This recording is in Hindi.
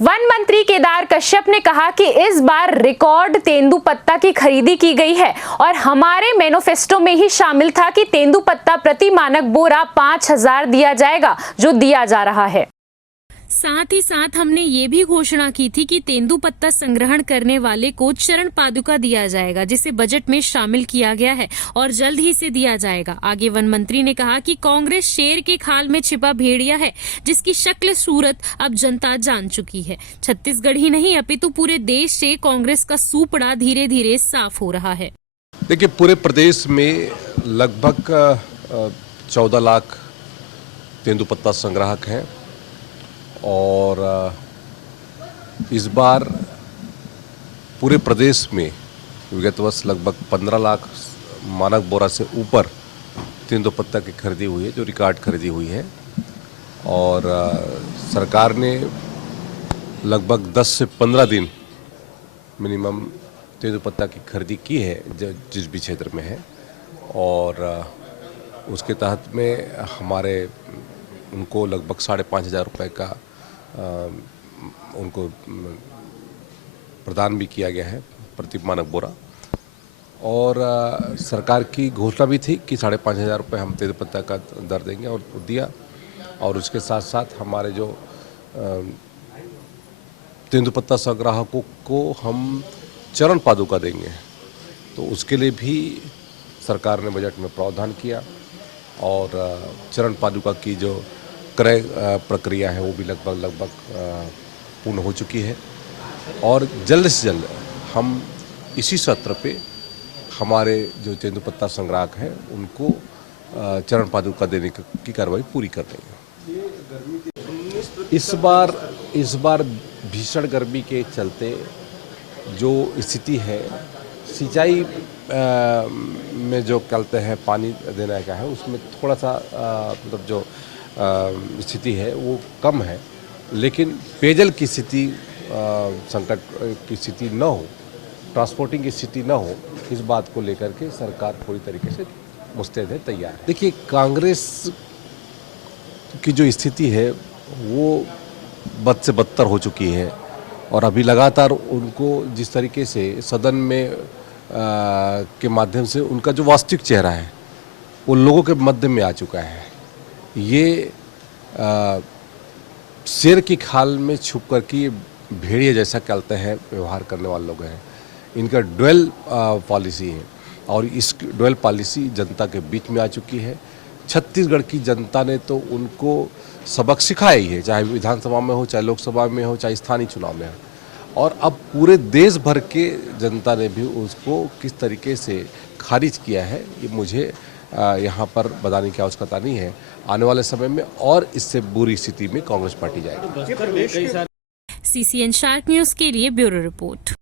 वन मंत्री केदार कश्यप ने कहा कि इस बार रिकॉर्ड तेंदुपत्ता की खरीदी की गई है और हमारे मैनिफेस्टो में ही शामिल था कि तेंदुपत्ता प्रति मानक बोरा 5,000 दिया जाएगा, जो दिया जा रहा है। साथ ही साथ हमने ये भी घोषणा की थी कि तेंदुपत्ता संग्रहण करने वाले को चरण पादुका दिया जाएगा, जिसे बजट में शामिल किया गया है और जल्द ही से दिया जाएगा। आगे वन मंत्री ने कहा कि कांग्रेस शेर के खाल में छिपा भेड़िया है, जिसकी शक्ल सूरत अब जनता जान चुकी है। छत्तीसगढ़ ही नहीं अपितु पूरे देश से कांग्रेस का सूपड़ा धीरे धीरे साफ हो रहा है। देखिए, पूरे प्रदेश में लगभग 14 लाख तेंदुपत्ता संग्राहक हैं और इस बार पूरे प्रदेश में विगत वर्ष लगभग 15 लाख मानक बोरा से ऊपर तेंदुपत्ता की खरीदी हुई है, जो रिकॉर्ड खरीदी हुई है। और सरकार ने लगभग 10 से 15 दिन मिनिमम तेंदुपत्ता की खरीदी की है जिस भी क्षेत्र में है, और उसके तहत में हमारे उनको लगभग 5,500 रुपये का उनको प्रदान भी किया गया है प्रति मानक बोरा। और सरकार की घोषणा भी थी कि 5,500 रुपये हम तेंदुपत्ता का दर देंगे, और दिया। और उसके साथ साथ हमारे जो तेंदुपत्ता संग्राहकों को हम चरण पादुका देंगे, तो उसके लिए भी सरकार ने बजट में प्रावधान किया। और चरण पादुका की जो क्रय प्रक्रिया है वो भी लगभग पूर्ण हो चुकी है, और जल्द से जल्द हम इसी सत्र पे हमारे जो तेंदुपत्ता संग्राहक हैं उनको चरण पादुका देने की कार्रवाई पूरी कर देंगे। इस बार भीषण गर्मी के चलते जो स्थिति है, सिंचाई में जो कहते हैं पानी देने का है, उसमें थोड़ा सा मतलब जो स्थिति है वो कम है, लेकिन पेयजल की स्थिति संकट की स्थिति न हो, ट्रांसपोर्टिंग की स्थिति न हो, इस बात को लेकर के सरकार पूरी तरीके से मुस्तैद है, तैयार है। देखिए, कांग्रेस की जो स्थिति है वो बद से बदतर हो चुकी है, और अभी लगातार उनको जिस तरीके से सदन में के माध्यम से उनका जो वास्तविक चेहरा है वो लोगों के मध्य में आ चुका है। ये शेर की खाल में छुप कर के भेड़िया जैसा कहते हैं व्यवहार करने वाले लोग हैं। इनका ड्वेल पॉलिसी है, और इस ड्वेल पॉलिसी जनता के बीच में आ चुकी है। छत्तीसगढ़ की जनता ने तो उनको सबक सिखाया ही है, चाहे विधानसभा में हो, चाहे लोकसभा में हो, चाहे स्थानीय चुनाव में हो। और अब पूरे देश भर के जनता ने भी उसको किस तरीके से खारिज किया है, ये मुझे यहाँ पर बताने की आवश्यकता नहीं है। आने वाले समय में और इससे बुरी स्थिति में कांग्रेस पार्टी जाएगी। CCN शार्क न्यूज के लिए ब्यूरो रिपोर्ट।